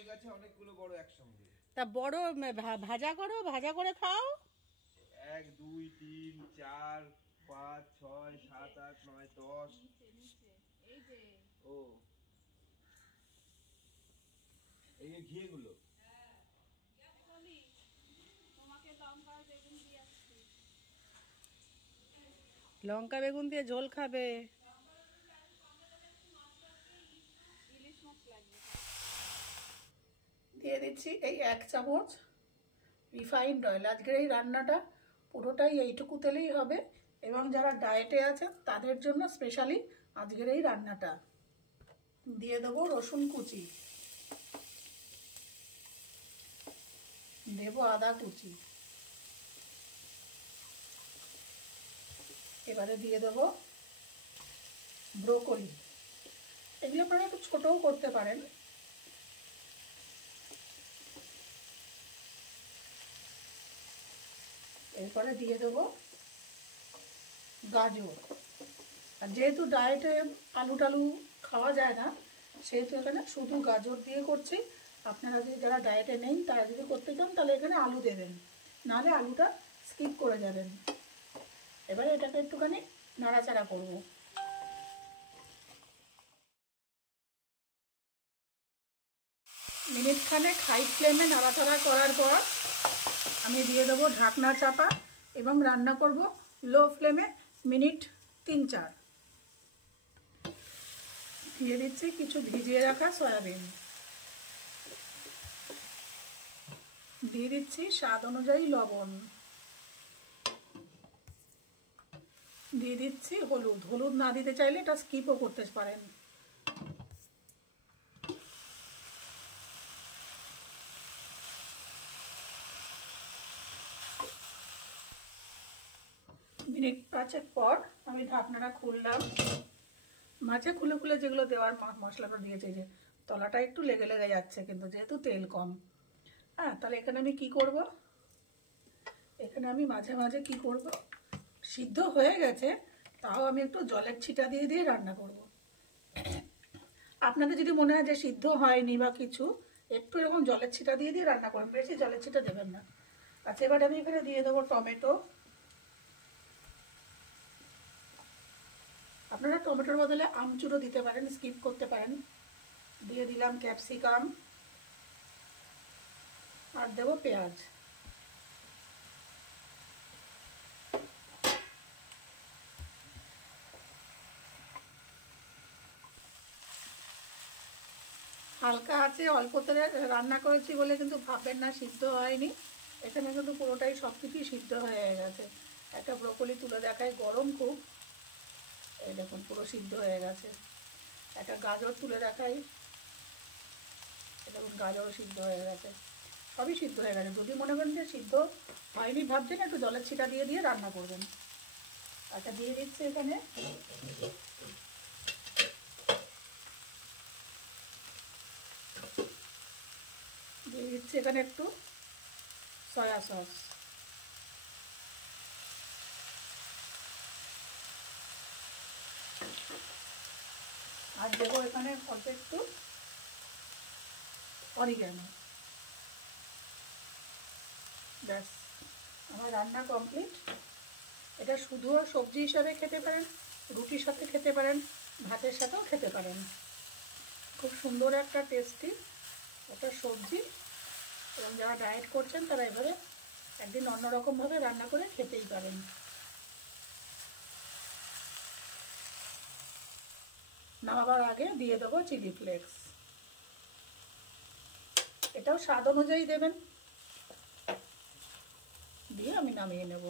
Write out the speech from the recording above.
হয়ে গেছে অনেকগুলো বড় একসঙ্গে। তা বড় ভাজা করো, ভাজা করে খাও। 1 2 3 4 5 6 7 8 9 10 এই যে ও এই ঘিয়েগুলো তোমাকে লঙ্কা বেগুন দিয়ে আসছি। লঙ্কা বেগুন দিয়ে ঝোল খাবে। ইলিশ মাছ লাগবে। দিয়ে দিচ্ছি এই 1 চামচ রিফাইন্ড অয়েল। আজকের এই রান্নাটা পুরোটাই এইটুকু তেলেই হবে, এবং যারা ডায়েটে আছেন তাদের জন্য স্পেশালি আজকের এই রান্নাটা। দিয়ে দেবো রসুন কুচি, দেবো আদা কুচি, এবারে দিয়ে দেবো ব্রোকলি। এগুলো আপনারা একটু ছোটও করতে পারেন। এরপরে দিয়ে দেবো গাজর। আর যেহেতু ডায়েটে আলু টালু খাওয়া যায় না, সেহেতু এখানে শুধু গাজর দিয়ে করছি। আপনারা যদি যারা ডায়েটে নেই তারা যদি করতে চান তাহলে এখানে আলু দেবেন, নাহলে আলুটা স্কিপ করে যাবেন। এবারে এটাকে একটুখানি নাড়াচাড়া করব। মিনিট খানেক হাই ফ্লেমে নাড়াচাড়া করার পর আমি দিয়ে দেবো ঢাকনা চাপা, এবং রান্না করব লো ফ্লেমে মিনিট 3-4। দিয়ে দিচ্ছি কিছু ভিজিয়ে রাখা সয়াবিন, দিয়ে দিচ্ছি স্বাদ অনুযায়ী লবণ, দিয়ে দিচ্ছি হলুদ। হলুদ না দিতে চাইলে এটা স্কিপও করতে পারেন। মিনিট 5 পর আমি ঢাকনাটা খুললাম। মাঝে খুলে খুলে যেগুলো দেওয়ার মশলাটা দিয়েছে, যে তলাটা একটু লেগে লেগে যাচ্ছে, কিন্তু যেহেতু তেল কম। হ্যাঁ, তাহলে এখানে আমি কি করব, এখানে আমি মাঝে মাঝে কি করব, সিদ্ধ হয়ে গেছে তাও আমি একটু জলের ছিটা দিয়ে দিয়ে রান্না করব। আপনাদের যদি মনে হয় যে সিদ্ধ হয়নি বা কিছু, একটু এরকম জলের ছিটা দিয়ে দিয়ে রান্না করবেন, বেশি জলের ছিটা দেবেন না। আচ্ছা, এবার আমি এখানে দিয়ে দেবো টমেটো। আপনারা টমেটোর বদলে আমচুরও দিতে পারেন, স্কিপ করতে পারেন। দিয়ে দিলাম ক্যাপসিকাম, আর দেবো পেঁয়াজ। হালকা আছে অল্প তেলে রান্না করেছি বলে কিন্তু ভাববেন না সিদ্ধ হয়নি। এখানে কিন্তু পুরোটাই সব কিছুই সিদ্ধ হয়ে গেছে। একটা ব্রোকলি তুলে দেখায়, গরম খুব, এই দেখুন পুরো সিদ্ধ হয়ে গেছে। একটা গাজর তুলে দেখাই, দেখুন গাজরও সিদ্ধ হয়ে গেছে, সবই সিদ্ধ হয়ে গেছে। যদি মনে করেন যে সিদ্ধ হয়নি ভাবছেন, একটু জলের ছিটা দিয়ে দিয়ে রান্না করবেন। আচ্ছা, দিয়ে দিচ্ছি এখানে দিয়ে দিচ্ছি এখানে একটু সয়া সস, আর দেবো এখানে অল্প একটু অরিগ্যানো। ব্যাস, আমার রান্না কমপ্লিট। এটা শুধুও সবজি হিসাবে খেতে পারেন, রুটির সাথে খেতে পারেন, ভাতের সাথেও খেতে পারেন। খুব সুন্দর একটা টেস্টি একটা সবজি, এবং যারা ডায়েট করছেন তারা এভাবে একদিন অন্যরকমভাবে রান্না করে খেতেই পারেন। নামাবার আগে দিয়ে দেবো চিলি ফ্লেক্স, এটাও স্বাদ অনুযায়ী দেবেন। দিয়ে আমি নামিয়ে নেব।